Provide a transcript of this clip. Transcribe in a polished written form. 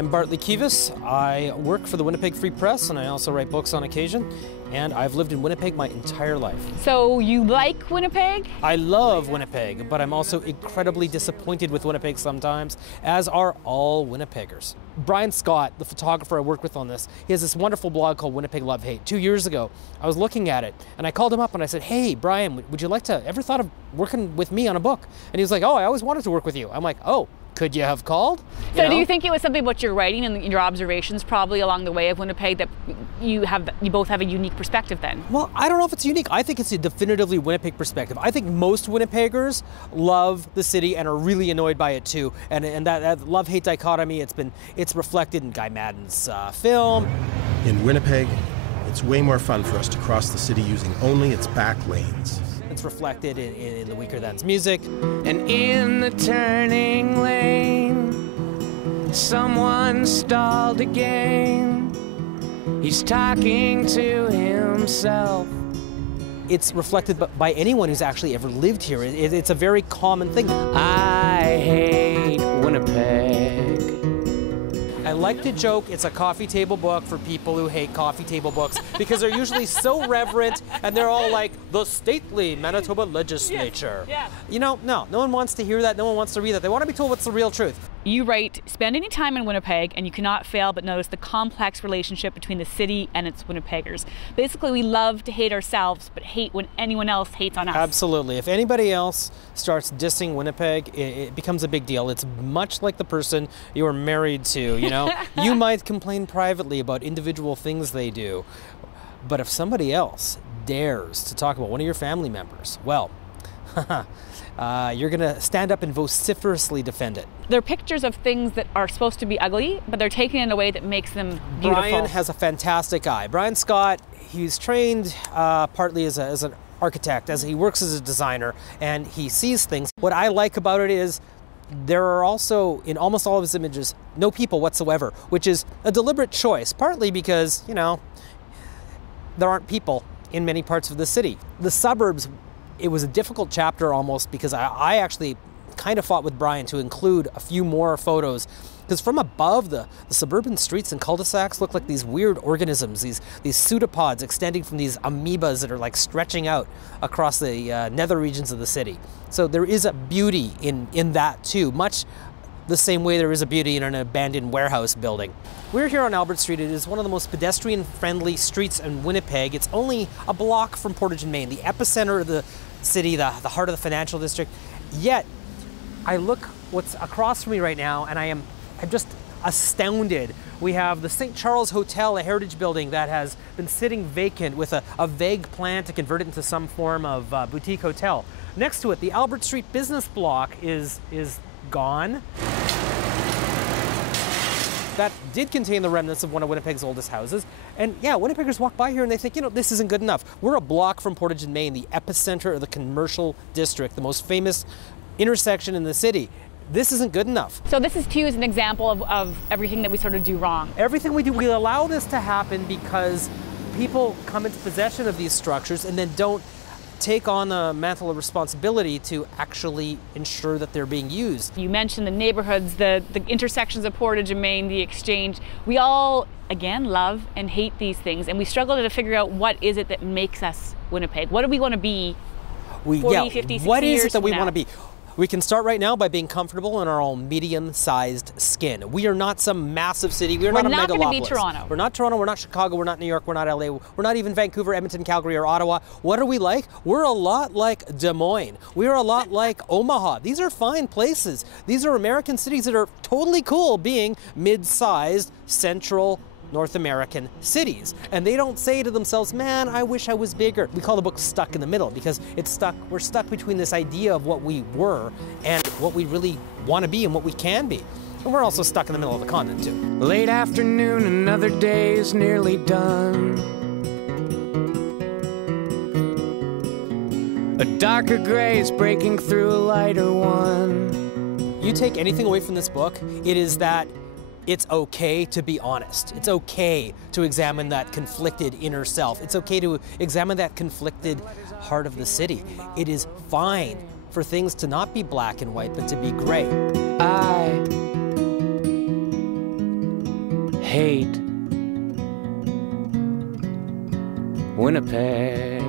I'm Bartley Kives. I work for the Winnipeg Free Press and I also write books on occasion. And I've lived in Winnipeg my entire life. So you like Winnipeg? I love Winnipeg, but I'm also incredibly disappointed with Winnipeg sometimes, as are all Winnipeggers. Brian Scott, the photographer I work with on this, he has this wonderful blog called Winnipeg Love Hate. 2 years ago, I was looking at it and I called him up and I said, hey, Brian, would you like to, ever thought of working with me on a book? And he was like, oh, I always wanted to work with you. I'm like, oh, could you have called? So do you think it was something about your writing and your observations probably along the way of Winnipeg that you both have a unique perspective then? Well, I don't know if it's unique. I think it's a definitively Winnipeg perspective. I think most Winnipeggers love the city and are really annoyed by it too. And that love-hate dichotomy, it's reflected in Guy Madden's film. In Winnipeg, it's way more fun for us to cross the city using only its back lanes. It's reflected in the Weaker Than's music. And in the turning lane, someone stalled again. He's talking to himself. It's reflected by anyone who's actually ever lived here. It's a very common thing. I hate Winnipeg. I like to joke it's a coffee table book for people who hate coffee table books because they're usually so reverent and they're all like the stately Manitoba legislature. Yes. You know, no one wants to hear that. No one wants to read that. They want to be told what's the real truth. You write, spend any time in Winnipeg and you cannot fail but notice the complex relationship between the city and its Winnipeggers. Basically, we love to hate ourselves but hate when anyone else hates on us. Absolutely. If anybody else starts dissing Winnipeg, it becomes a big deal. It's much like the person you are married to, you know. You might complain privately about individual things they do, but if somebody else dares to talk about one of your family members, well, you're going to stand up and vociferously defend it. They're pictures of things that are supposed to be ugly, but they're taken in a way that makes them beautiful. Brian has a fantastic eye. Brian Scott, he's trained partly as an architect, as he works as a designer, and he sees things. What I like about it is there are also, in almost all of his images, no people whatsoever, which is a deliberate choice, partly because, you know, there aren't people in many parts of the city. The suburbs, it was a difficult chapter almost because I actually kind of fought with Brian to include a few more photos because from above the suburban streets and cul-de-sacs look like these weird organisms, these pseudopods extending from these amoebas that are like stretching out across the nether regions of the city. So there is a beauty in that too, much the same way there is a beauty in an abandoned warehouse building. We're here on Albert Street. It is one of the most pedestrian-friendly streets in Winnipeg. It's only a block from Portage and Main, the epicenter of the city, the heart of the financial district. Yet, I look what's across from me right now and I'm just astounded. We have the St. Charles Hotel, a heritage building that has been sitting vacant with a vague plan to convert it into some form of boutique hotel. Next to it, the Albert Street business block is gone. That did contain the remnants of one of Winnipeg's oldest houses. And yeah, Winnipeggers walk by here and they think, you know, this isn't good enough. We're a block from Portage and Main, the epicenter of the commercial district, the most famous intersection in the city. This isn't good enough. So this is to you as an example of everything that we sort of do wrong. Everything we do, we allow this to happen because people come into possession of these structures and then don't take on the mantle of responsibility to actually ensure that they're being used. You mentioned the neighborhoods, the intersections of Portage and Main, the Exchange. We all, again, love and hate these things, and we struggle to figure out what is it that makes us Winnipeg. What do we want to be 40, 50, 60 years What is it that we now? want to be? We can start right now by being comfortable in our own medium-sized skin. We are not some massive city. We're not a megalopolis. We're not going to be Toronto. We're not Toronto, we're not Chicago, we're not New York, we're not LA, we're not even Vancouver, Edmonton, Calgary, or Ottawa. What are we like? We're a lot like Des Moines. We're a lot like Omaha. These are fine places. These are American cities that are totally cool being mid-sized, central North American cities. And they don't say to themselves, man, I wish I was bigger. We call the book Stuck in the Middle because we're stuck between this idea of what we were and what we really want to be and what we can be. And we're also stuck in the middle of the continent too. Late afternoon, another day is nearly done. A darker gray is breaking through a lighter one. You take anything away from this book, it is that it's okay to be honest. It's okay to examine that conflicted inner self. It's okay to examine that conflicted heart of the city. It is fine for things to not be black and white, but to be gray. I hate Winnipeg.